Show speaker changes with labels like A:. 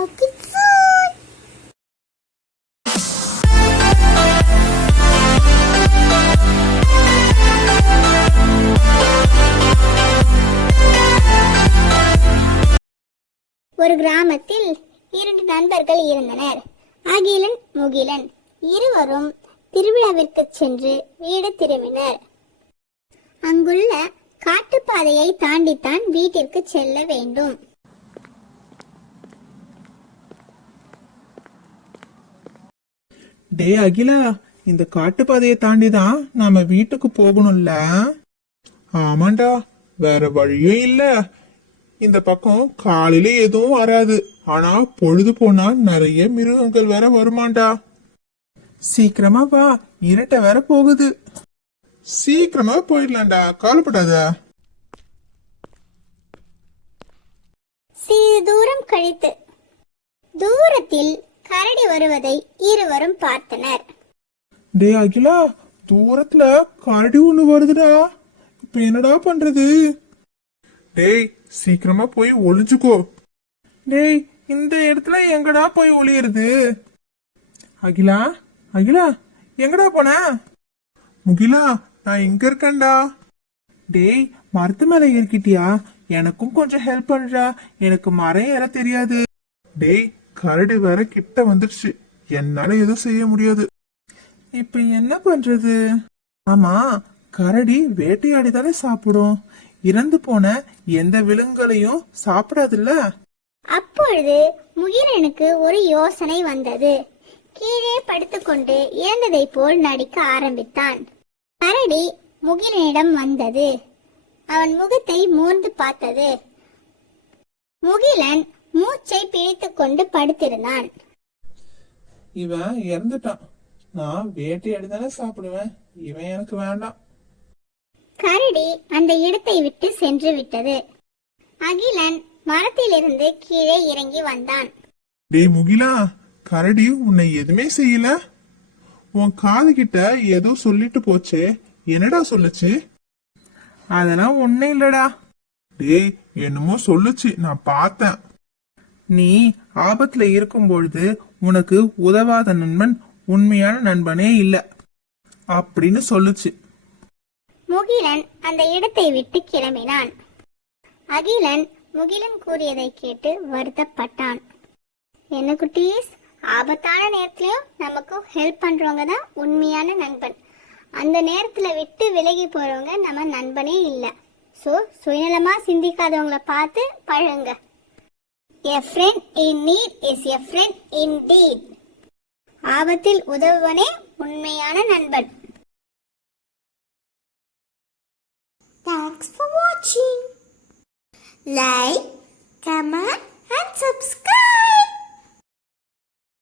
A: Talk it soon. ஒரு கிராமத்தில் 2 நண்பர்கள் இருந்தனர். அகிலன், முகிலன். இருவரும் திருவிழாவிற்கு சென்று வீடு திரும்பினர். அங்குள்ள காட்டுப்பாதையை தாண்டித்தான் வீட்டிற்கு செல்ல வேண்டும்.
B: டே அகிலா, இந்த காட்டுப்பாதையை தாண்டிதான் நாம வீட்டுக்கு போகணும்ல? ஆமாண்டா, வேற வழியும் இல்ல. இந்த பக்கம் காலையில எதுவும் வராது, ஆனா பொழுது போனா நிறைய மிருகங்கள் வேற வருமாண்டா. சீக்கிரமா வா, இருட்ட வேற போகுது. சீக்கிரமா போயிடலாம்டா, கவலைப்படாத.
A: சிறிது தூரம் கழித்து தூரத்தில் கரடி வருவதை இருவரும் பார்த்தனர்.
B: டே அகிலா, தூரத்துல கரடி ஒண்ணு வருதுடா. இப்ப என்னடா பண்றது? டேய், சீக்கிரமா போய் ஒளிஞ்சுக்கோ. டேய், இந்த இடத்துல எங்கடா போய் ஒளியறது? அகிலா, அகிலா, எங்கடா போன? முகிலா, நான் இங்க இருக்கேன்டா. டேய், மரத்து மேல ஏறிக்கிட்டியா? எனக்கும் கொஞ்சம் ஹெல்ப் பண்றா, எனக்கு மரம் ஏற தெரியாது. டேய், கரடி வேற கிட்ட வந்துருச்சு, என்னால எதுவும் செய்ய முடியாது. இப்ப என்ன பண்றது? ஆமா, கரடி வேட்டையாடிதானே சாப்பிடும், இறந்து போன எந்த விலங்குகளையும் சாப்பிடாதுல்ல.
A: அப்பொழுது முகிலனுக்கு ஒரு யோசனை வந்தது. கீழே படுத்துக்கொண்டு இறந்ததை போல் நடிக்க ஆரம்பித்தான். கரடி முகிலனிடம் வந்தது. அவன் முகத்தை மோர்ந்து பார்த்தது. முகிலன் மூச்சை பிடித்துக் கொண்டு படுத்திருந்தான்.
B: இவன் இறந்துட்டான், நான் வேட்டையாடிதானே சாப்பிடுவேன், இவன் எனக்கு வேண்டாம்.
A: கரடி அந்த இடத்தை விட்டு சென்று விட்டது. அகிலன் மரத்திலிருந்து கீழே இறங்கி வந்தான்.
B: டேய் முகிலா, கரடி உன்னை எதுவுமே செய்யல. உன் காது கிட்ட ஏதோ சொல்லிட்டு போச்சே, என்னடா சொல்லுச்சு? அதெல்லாம் ஒண்ணே இல்லடா. டேய், என்னமோ சொல்லுச்சு, நான் பார்த்தேன். நீ ஆபத்துல இருக்கும் பொழுது உனக்கு உதவாத நண்பன் உண்மையான நண்பனே இல்ல அப்படின்னு சொல்லுச்சு.
A: முகிலன் அந்த இடத்தை விட்டு கிளம்பினான். அகிலன் முகிலன் கூறியதை கேட்டு வருத்தப்பட்டான். என்ன குட்டீஸ், ஆபத்தான நேரத்திலயும் நமக்கு ஹெல்ப் பண்றவங்க தான் உண்மையான நண்பன். அந்த நேரத்துல விட்டு விலகி போறவங்க நம்ம நண்பனே இல்ல. சோ சுயநலமா சிந்திக்காதவங்கள பார்த்து பழகுங்க. A friend in need is a friend indeed. ஆபத்தில் உதவுவனே உண்மையான நண்பன். Thanks for watching. Like, comment and subscribe.